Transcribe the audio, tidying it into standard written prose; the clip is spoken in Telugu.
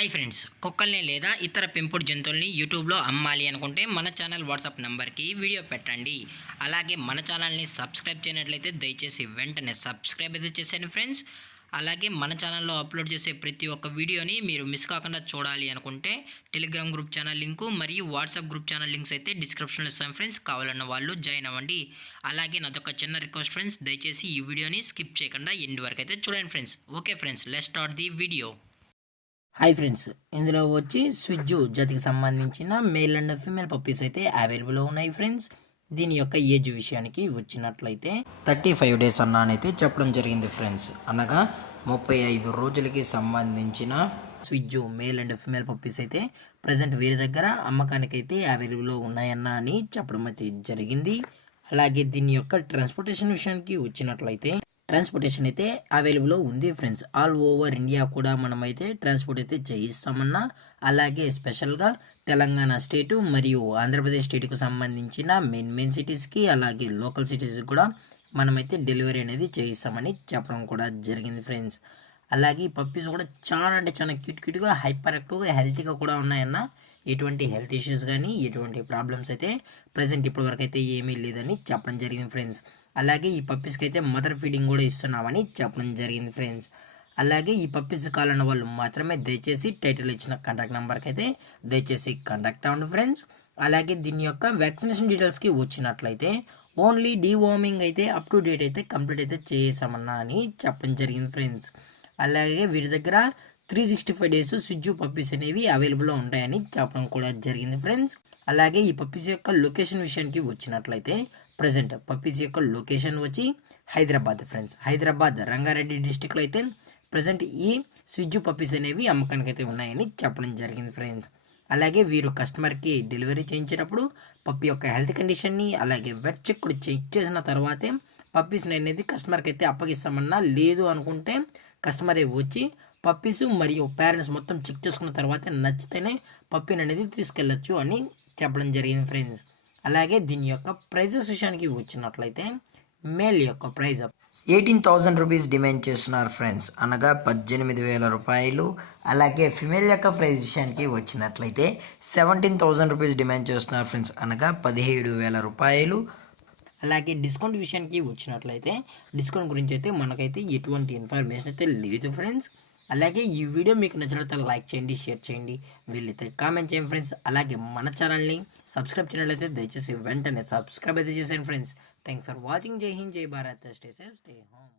హాయ్ ఫ్రెండ్స్, కుక్కల్ని లేదా ఇతర పెంపుడు జంతువుల్ని యూట్యూబ్లో అమ్మాలి అనుకుంటే మన ఛానల్ వాట్సాప్ నెంబర్కి వీడియో పెట్టండి. అలాగే మన ఛానల్ని సబ్స్క్రైబ్ చేయనట్లయితే దయచేసి వెంటనే సబ్స్క్రైబ్ అయితే చేసేయండి ఫ్రెండ్స్. అలాగే మన ఛానల్లో అప్లోడ్ చేసే ప్రతి ఒక్క వీడియోని మీరు మిస్ కాకుండా చూడాలి అనుకుంటే టెలిగ్రామ్ గ్రూప్ ఛానల్ లింకు మరియు వాట్సాప్ గ్రూప్ ఛానల్ లింక్స్ అయితే డిస్క్రిప్షన్లో ఇస్తాను ఫ్రెండ్స్. కావాలన్న వాళ్ళు జాయిన్ అవ్వండి. అలాగే నాదొక చిన్న రిక్వెస్ట్ ఫ్రెండ్స్, దయచేసి ఈ వీడియోని స్కిప్ చేయకుండా ఎండ్ వరకు అయితే చూడండి friends. Okay friends, let's start the video. Hi friends, ఇందులో వచ్చి స్విజ్జు జాతికి సంబంధించిన మేల్ అండ్ ఫీమేల్ పప్పీస్ అయితే అవైలబుల్లో ఉన్నాయి ఫ్రెండ్స్. దీని యొక్క ఏజ్ విషయానికి వచ్చినట్లయితే 35 days అన్నానైతే చెప్పడం జరిగింది ఫ్రెండ్స్. అనగా 35 రోజులకి సంబంధించిన స్విజ్జు మేల్ అండ్ ఫీమేల్ పప్పీస్ అయితే ప్రజెంట్ వీరి దగ్గర అమ్మకానికి అయితే అవైలబుల్లో ఉన్నాయన్నా అని చెప్పడం అయితే జరిగింది. అలాగే దీని యొక్క ట్రాన్స్పోర్టేషన్ విషయానికి వచ్చినట్లయితే ట్రాన్స్పోర్టేషన్ అయితే అవైలబుల్లో ఉంది ఫ్రెండ్స్. ఆల్ ఓవర్ ఇండియా కూడా మనమైతే ట్రాన్స్పోర్ట్ అయితే చేయిస్తామన్నా. అలాగే స్పెషల్గా తెలంగాణ స్టేటు మరియు ఆంధ్రప్రదేశ్ స్టేట్కు సంబంధించిన మెయిన్ సిటీస్కి అలాగే లోకల్ సిటీస్కి కూడా మనమైతే డెలివరీ అనేది చేయిస్తామని చెప్పడం కూడా జరిగింది ఫ్రెండ్స్. అలాగే ఈ పప్పీస్ కూడా చాలా అంటే చాలా క్యూట్గా హైపర్ యాక్టివ్గా హెల్తీగా కూడా ఉన్నాయన్న. ఎటువంటి హెల్త్ ఇష్యూస్ కానీ ఎటువంటి ప్రాబ్లమ్స్ అయితే ప్రజెంట్ ఇప్పటి వరకు అయితే ఏమీ లేదని చెప్పడం జరిగింది ఫ్రెండ్స్. అలాగే ఈ పప్పీస్కి అయితే మదర్ ఫీడింగ్ కూడా ఇస్తున్నామని చెప్పడం జరిగింది ఫ్రెండ్స్. అలాగే ఈ పప్పీస్ కావాలన్న వాళ్ళు మాత్రమే దయచేసి టైటిల్ ఇచ్చిన కాంటాక్ట్ నెంబర్కి అయితే దయచేసి కాంటాక్ట్ అవ్వండి ఫ్రెండ్స్. అలాగే దీని యొక్క వ్యాక్సినేషన్ డీటెయిల్స్కి వచ్చినట్లయితే ఓన్లీ డీవార్మింగ్ అయితే అప్ టు డేట్ అయితే కంప్లీట్ అయితే చేసామన్నా అని చెప్పడం జరిగింది ఫ్రెండ్స్. అలాగే వీరి దగ్గర 365 days స్విజ్జు పప్పీస్ అనేవి అవైలబుల్లో ఉంటాయని చెప్పడం కూడా జరిగింది ఫ్రెండ్స్. అలాగే ఈ పప్పీస్ యొక్క లొకేషన్ విషయానికి వచ్చినట్లయితే ప్రజెంట్ పప్పీస్ యొక్క లొకేషన్ వచ్చి హైదరాబాద్ ఫ్రెండ్స్. హైదరాబాద్ రంగారెడ్డి డిస్టిక్లో అయితే ప్రజెంట్ ఈ స్విజ్జు పప్పీస్ అనేవి అమ్మకానికి అయితే ఉన్నాయని చెప్పడం జరిగింది ఫ్రెండ్స్. అలాగే వీరు కస్టమర్కి డెలివరీ చేయించేటప్పుడు పప్పి యొక్క హెల్త్ కండిషన్ని అలాగే వెట్ చెక్ కూడా చెక్ చేసిన తర్వాతే పప్పీస్ని అనేది కస్టమర్కి అయితే అప్పగిస్తామన్నా. లేదు అనుకుంటే కస్టమరే వచ్చి పప్పీస్ మరియు పేరెంట్స్ మొత్తం చెక్ చేసుకున్న తర్వాత నచ్చితేనే పప్పీని అనేది తీసుకెళ్ళచ్చు అని చెప్పడం జరిగింది ఫ్రెండ్స్. అలాగే దీని యొక్క ప్రైజెస్ విషయానికి వచ్చినట్లయితే మేల్ యొక్క ప్రైజ్ 18,000 రూపీస్ డిమాండ్ చేస్తున్నారు ఫ్రెండ్స్, అనగా 18,000 రూపాయలు. అలాగే ఫిమేల్ యొక్క ప్రైజ్ విషయానికి వచ్చినట్లయితే 17,000 రూపీస్ డిమాండ్ చేస్తున్నారు ఫ్రెండ్స్, అనగా 17,000 రూపాయలు. అలాగే డిస్కౌంట్ విషయానికి వచ్చినట్లయితే డిస్కౌంట్ గురించి అయితే మనకైతే ఎటువంటి ఇన్ఫర్మేషన్ అయితే లేదు ఫ్రెండ్స్. అలాగే ఈ వీడియో మీకు నచ్చినట్లయితే లైక్ చేయండి, షేర్ చేయండి, వీళ్ళైతే కామెంట్ చేయండి ఫ్రెండ్స్. అలాగే మన ఛానల్ని సబ్స్క్రైబ్ చేయనట్లయితే దయచేసి వెంటనే సబ్స్క్రైబ్ అయితే చేసేయండి ఫ్రెండ్స్. Thank for watching. జై హింద్, జై Bharat, stay safe, stay home.